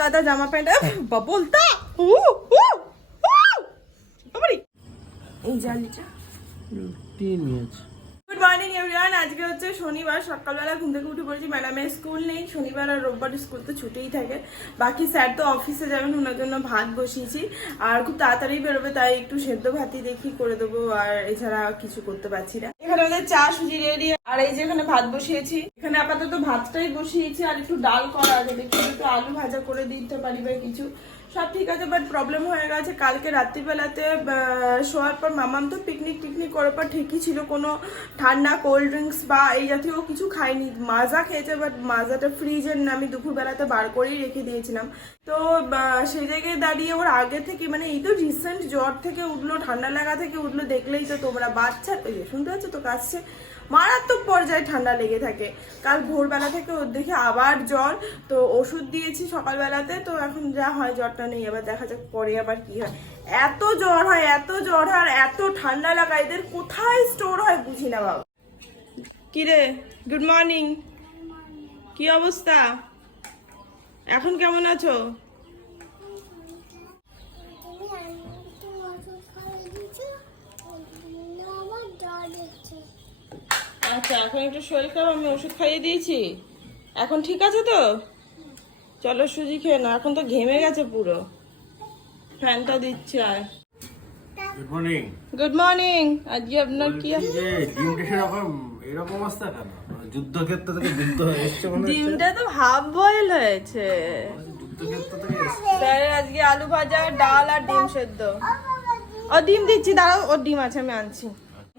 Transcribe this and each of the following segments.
গাদা জামা প্যান্ট বলতা এই জালিটা গুড মর্নিং এভরিওয়ান। আজকে হচ্ছে শনিবার, সকালবেলা ঘুম থেকে উঠে পড়েছি। ম্যাডামের স্কুল নেই, শনিবার আর রোববার স্কুল তো ছুটিই থাকে। বাকি স্যার তো অফিসে যাবেন, ওনার জন্য ভাত বসিয়েছি আর খুব তাড়াতাড়ি বেরোবে, তাই একটু সেদ্ধ ভাতই দেখি করে দেবো, আর এছাড়া কিছু করতে পারছি না। এখানে আমাদের চা সুজি রেডি, আর এই যে এখানে ভাত বসিয়েছি। এখানে আপাতত ভাতটাই বসিয়েছি, আর একটু ডাল করা আছে, দেখি একটু আলু ভাজা করে দিতে পারি বা কিছু, সব ঠিক আছে। বাট প্রবলেম হয়ে গেছে, কালকে রাত্রিবেলাতে শোয়ার পর মামাম তো পিকনিক করার পর ঠিকই ছিল, কোনো ঠান্ডা কোল্ড ড্রিঙ্কস বা এই জাতীয় কিছু খাইনি। মাজা খেয়েছে, বাট মাজাটা ফ্রিজের না, আমি দুপুরবেলাতে বার করেই রেখে দিয়েছিলাম। তো সেই জায়গায় দাঁড়িয়ে ওর আগে থেকে, মানে এই তো রিসেন্ট জ্বর থেকে উঠলো, ঠান্ডা লাগা থেকে উঠলো, দেখলেই তো তোমরা, বাচ্চা শুনতে পাচ্ছ তো কাশছে, মারাত্মক পর্যায়ে ঠান্ডা লেগে থাকে। কাল ভোরবেলা থেকে ওর দেখে আবার জ্বর, তো ওষুধ দিয়েছি সকালবেলাতে, তো এখন যা হয় জ্বরটা নেই, এবার দেখা যাক পরে আবার কি হয়। এত জ্বর হয় আর এত ঠান্ডা লাগা, এদের কোথায় স্টোর হয় বুঝি না বাবা। কিরে, গুড মর্নিং, কি অবস্থা, এখন কেমন আছো? আচ্ছা, এখন একটু শরীর খারাপ, আমি ওষুধ খাইয়ে দিয়েছি, এখন ঠিক আছে তো? চলো সুজি খেয়ে না, এখন তো ঘেমে গেছে পুরো, ফ্যানটা দিচ্ছি। আর গুড মর্নিং। Good morning. আজকে আপনার কি এরকম অবস্থা কেন? যুদ্ধক্ষেত্র থেকে যুদ্ধ এসছে মনে হচ্ছে। ডিমটা তো হাফ বয়েল হয়েছে। যুদ্ধক্ষেত্র থেকে স্যার আজকে আলু ভাজা, ডাল আর ডিম সেদ্ধ। ও ডিম দিচ্ছি, দাঁড়াও, ওর ডিম আছে, আমি আনছি।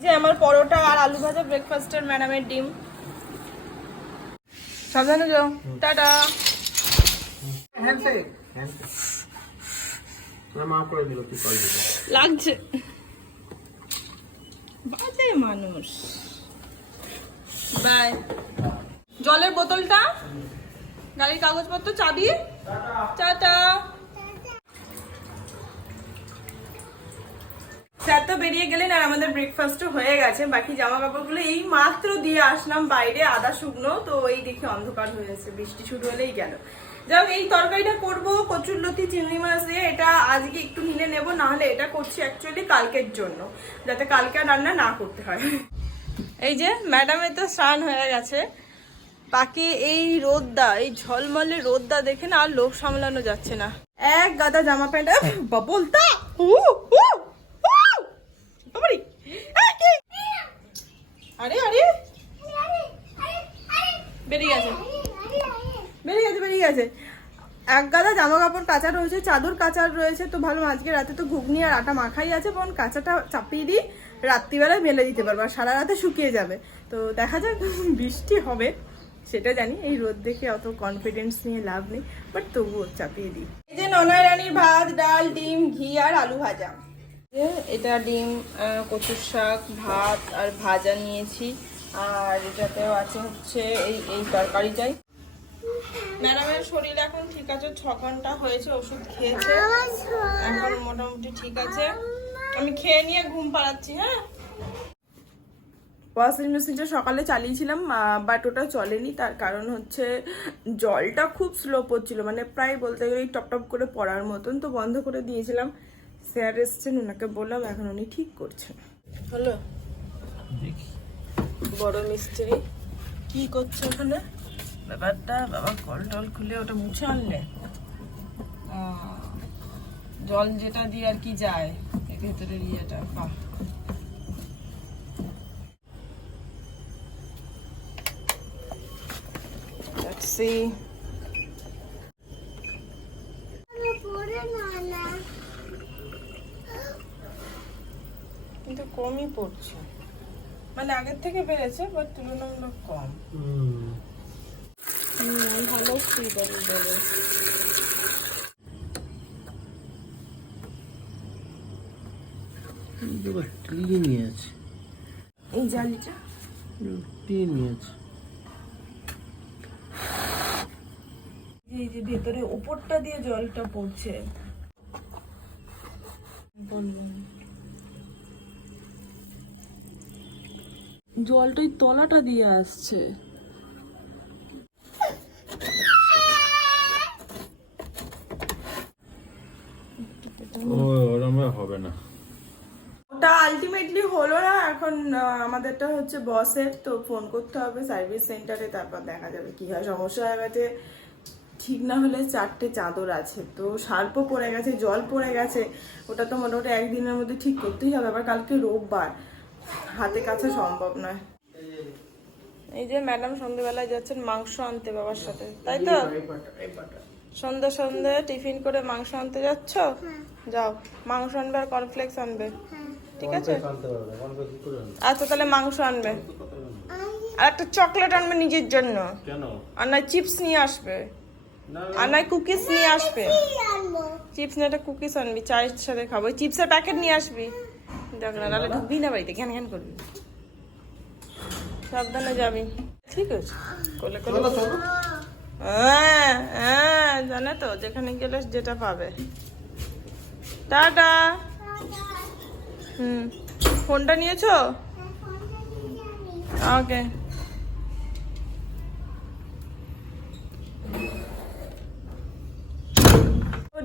যে আমার পরোটা আর আলু ভাজা ব্রেকফাস্টের, ম্যাডামের ডিম। সাবধানে যাও, টাটা। লাগছে, বাজে মানুষ। বাই। জলের বোতলটা, গাড়ির কাগজপত্র, চাবি, টাটা। স্যার তো বেরিয়ে গেলেন, আর আমাদের ব্রেকফাস্টও হয়ে গেছে। বাকি জামা কাপড়গুলো এই মাত্র দিয়ে আসলাম বাইরে, আদা শুকনো, তো এই দেখে অন্ধকার হয়েছে, বৃষ্টি শুরু হলেই গেল। যাও, এই তরকারিটা করবো কচুরলতি চিংড়ি মাছ দিয়ে, এটা আজকে একটু নিলে নেবো, না হলে এটা করছি অ্যাকচুয়ালি কালকের জন্য, যাতে কালকে আর রান্না না করতে হয়। এই যে ম্যাডামের তো স্নান হয়ে গেছে, বাকি এই রোদটা, এই ঝলমলে রোদটা দেখে না আর লোভ সামলানো যাচ্ছে না। এক গাদা জামা প্যান্ট বলতা আরে আরে বেরিয়ে গেছে। এক গাদা জামা কাপড় কাঁচা রয়েছে, চাদর কাঁচা রয়েছে, তো ভালো আজকে রাতে তো ঘুগনি আর আটা মাখাই আছে, বোন কাঁচাটা চাপিয়ে দিই, রাত্রিবেলায় মেলে দিতে পারবো, আর সারা রাতে শুকিয়ে যাবে। তো দেখা যাক, বৃষ্টি হবে সেটা জানি, এই রোদ দেখে অত কনফিডেন্স নিয়ে লাভ নেই, বাট তবুও চাপিয়ে দিই। এই যে ননাই রানীর ভাত, ডাল, ডিম, ঘি আর আলু ভাজা। এটা ডিম, কচুর শাক, ভাত আর ভাজা নিয়েছি, আর এটাতেও আছে হচ্ছে এই তরকারিটাই। ম্যাডামের শরীর এখন ঠিক আছে, 6 ঘন্টা হয়েছে ওষুধ খেয়েছে, এখন মোটামুটি ঠিক আছে। আমি খেয়ে নিয়ে ঘুম পাড়াচ্ছি। হ্যাঁ, ওয়াশিং মেশিনটা সকালে চালিয়েছিলাম, বাট ওটা চলেনি, তার কারণ হচ্ছে জলটা খুব স্লো পড়ছিল, মানে প্রায় বলতে গেলে টপ টপ করে পড়ার মতন, তো বন্ধ করে দিয়েছিলাম। স্যার এসছেন, ওনাকে বললাম, এখন উনি ঠিক করছেন। হলো, বড় মিস্ত্রি কি করছে ওখানে, ব্যাপারটা বাবা, কল টল খুলে ওটা মুছে আনলে, জল যেটা দিয়ে আর কি যায় এর ভেতরের ইয়েটা, বাহ। কিন্তু কমই পড়ছে, মানে আগের থেকে বেড়েছে, বাট তুলনামূলক কম। ভালো বলে এই জালিটা এই যে ভেতরে উপরটা দিয়ে জলটা পড়ছে, জলটা ওই তলাটা দিয়ে আসছে। ওরকম হবে না। ওটা আলটিমেটলি হলো না। এখন আমাদেরটা হচ্ছে বসের, তো ফোন করতে হবে সার্ভিস সেন্টারে, তারপর দেখা যাবে কি হয়। সমস্যা হয়ে গেছে, ঠিক না হলে 4টে চাদর আছে, তো শার্পও পড়ে গেছে, জল পড়ে গেছে, ওটা তো মোটামুটি একদিনের মধ্যে ঠিক করতেই হবে। আবার কালকে রোববার, হাতে কাছে সম্ভব নয়। এই যে ম্যাডাম সন্ধ্যেবেলায় যাচ্ছেন মাংস আনতে বাবার সাথে, তাই তো? সন্ধ্যে সন্ধ্যে টিফিন করে মাংস আনতে যাচ্ছ? যাও, মাংস আনবে আর কর্নফ্লেক্স আনবে, ঠিক আছে? আচ্ছা তাহলে মাংস আনবে আর একটা চকলেট আনবে নিজের জন্য, আর নয় চিপস নিয়ে আসবে, আর নয় কুকিজ নিয়ে আসবে। চিপস নিয়ে একটা কুকিজ আনবি, চায়ের সাথে খাবো। চিপসের প্যাকেট নিয়ে আসবি, দেখ না নাহলে ঢুকবি না বাড়িতে, ঘ্যান ঘ্যান করবি। সাবধানে যাবি, ঠিক আছে? কোলে কোলে। হ্যাঁ হ্যাঁ, জানে তো যেখানে গেলে যেটা পাবে। টাটা। ফোনটা নিয়েছো? ওকে।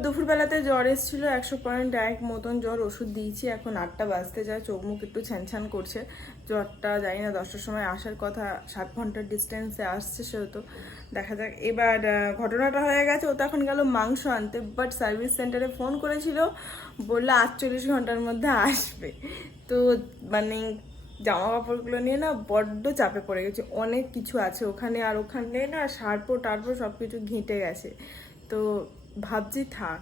দুপুরবেলাতে জ্বর এসেছিল, 100.1 মতন জ্বর, ওষুধ দিয়েছি। এখন 8টা বাজতে যায়, চোখ মুখ একটু ছ্যানছ্যান করছে। জ্বরটা জানি না 10টার সময় আসার কথা, 7 ঘন্টার ডিস্টেন্সে আসছে, সেহেতু দেখা যাক। এবার ঘটনাটা হয়ে গেছে, ও তো এখন গেল মাংস আনতে, বাট সার্ভিস সেন্টারে ফোন করেছিল, বললো 48 ঘন্টার মধ্যে আসবে। তো মানে জামা কাপড়গুলো নিয়ে না বড্ড চাপে পড়ে গেছে, অনেক কিছু আছে ওখানে, আর ওখানে না সার্পো টার্পো সব কিছু ঘেঁটে গেছে। তো ভাবছি থাক,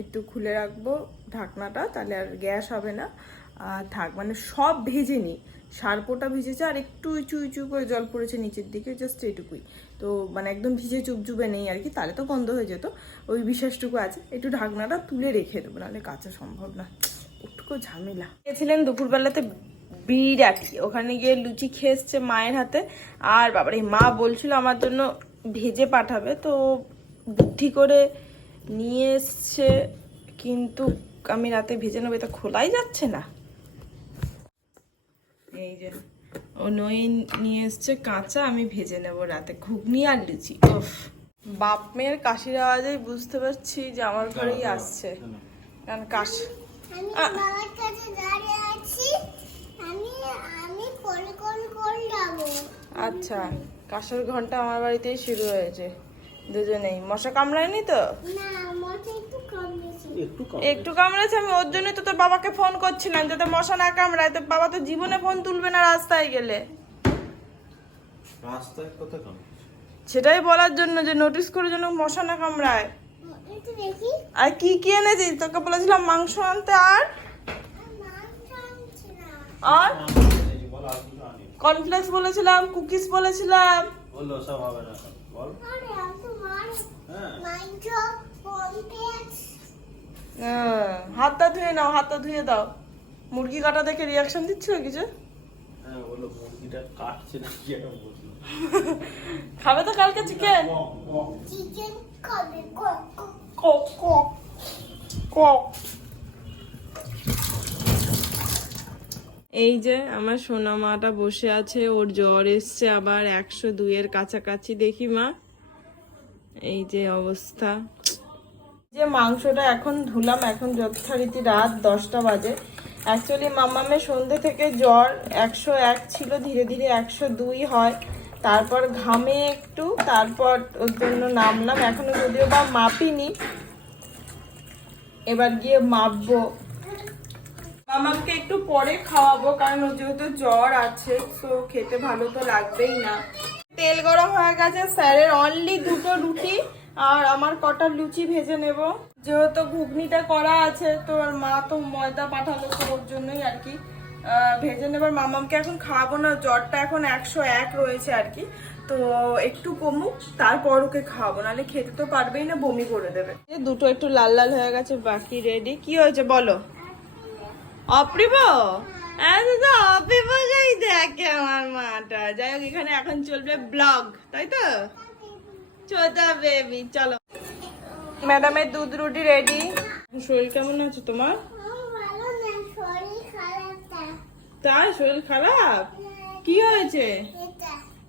একটু খুলে রাখবো ঢাকনাটা, তাহলে আর গ্যাস হবে না। আর থাক, মানে সব ভেজে নিই, সার্পোটা ভিজেছে আর একটু উঁচু উঁচু করে জল পড়েছে নিচের দিকে, জাস্ট এটুকুই। তো মানে একদম ভিজে চুপচুপে নেই আর কি, তাহলে তো বন্ধ হয়ে যেত। ওই বিশ্বাসটুকু আছে, একটু ঢাকনাটা তুলে রেখে দেবো, নাহলে কাঁচা সম্ভব না, ওটুকু ঝামেলা। গেছিলেন দুপুরবেলাতে বিরাটি, ওখানে গিয়ে লুচি খেয়ে এসছে মায়ের হাতে। আর বাবারে, মা বলছিল আমার জন্য ভেজে পাঠাবে, তো বুদ্ধি করে নিয়ে এসছে, কিন্তু আমি রাতে ভেজে নেবো, এটা খোলাই যাচ্ছে না। এই যে ও নই নিয়ে এসছে কাঁচা, আমি ভেজে নেবো রাতে ঘুগনি আর লুচি। ওফ, বাপ মেয়ের কাশির আওয়াজেই বুঝতে পারছি যে আমার ঘরেই আসছে, কারণ কাশি। আচ্ছা, কাশির ঘন্টা আমার বাড়িতেই শুরু হয়েছে, দুজনেই। মশা কামড়ায়নি তো? একটু কামড়েছে, আমি ওর জন্য তো তোর বাবাকে ফোন করছিলাম যাতে মশা না কামড়ায়। তোর বাবা তো জীবনে ফোন তুলবে না রাস্তায় গেলে। সেটাই বলার জন্য যে নোটিস করে যেন মশা না কামড়ায়। আর কি কি এনেছিস? তোকে বলেছিলাম মাংস আনতে, আর কর্নফ্লেক্স বলেছিলাম, কুকিজ বলেছিলাম। হাতটা ধুয়ে নাও, হাতটা ধুয়ে দাও। মুরগি কাটা দেখে রিয়াকশন দিচ্ছ কিছু? খাবে তো কালকে চিকেন? এই যে আমার সোনা মাটা বসে আছে, ওর জ্বর এসছে আবার 102-এর কাছাকাছি। দেখি মা, এই যে অবস্থা। যে মাংসটা এখন ধুলাম, এখন যথারীতি রাত 10টা বাজে। অ্যাকচুয়ালি মামামের সন্ধ্যে থেকে জ্বর 101 ছিল, ধীরে ধীরে 102 হয়, তারপর ঘামে একটু, তারপর ওর জন্য নামলাম। এখনো যদিও বা মাপিনি, এবার গিয়ে মাপবো। মামামকে একটু পরে খাওয়াবো, কারণ ওর যেহেতু জ্বর আছে, তো খেতে ভালো তো লাগবেই না। তেল গরম হয়ে গেছে, স্যারের অনলি 2টো রুটি আর আমার কটা লুচি ভেজে নেব। যেহেতু ঘুগনিটা করা আছে, তো আর মা তো ময়দা পাঠালো, তো ওর জন্যই আর কি ভেজে নেবার। মামামকে এখন খাওয়াবো না, জ্বরটা এখন 101 রয়েছে আর কি, তো একটু কমুক, তারপর ওকে খাওয়াবো, নাহলে খেতে তো পারবেই না, বমি করে দেবে। দুটো একটু লাল লাল হয়ে গেছে, বাকি রেডি। কি হয়েছে বলো? অপ্রিব? অপ্রিব যাই দেখে আমার মাটা। যাই হোক, এখানে এখন চলবে ব্লগ, তাই তো? ছোটা বেবি, চলো। ম্যাডামের দুধ রুটি রেডি। শরীর কেমন আছে তোমার? তাই শরীর খারাপ? কি হয়েছে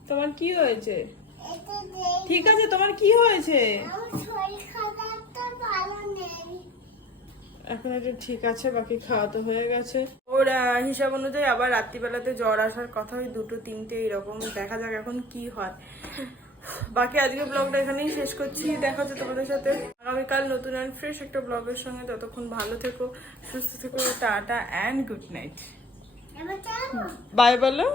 তোমার? কি হয়েছে? ঠিক আছে, তোমার কি হয়েছে? এখন একটু ঠিক আছে, বাকি খাওয়া তো হয়ে গেছে। ওর হিসাব অনুযায়ী আবার রাত্রিবেলাতে জ্বর আসার কথা, ওই 2-3টে এরকম। দেখা যাক এখন কি হয়। বাকি আজকে ব্লগটা এখানেই শেষ করছি। দেখা হচ্ছে তোমাদের সাথে আগামীকাল নতুন অ্যান্ড ফ্রেশ একটা ব্লগের সঙ্গে। ততক্ষণ ভালো থেকো, সুস্থ থেকো, tata and good night. Bye বলো।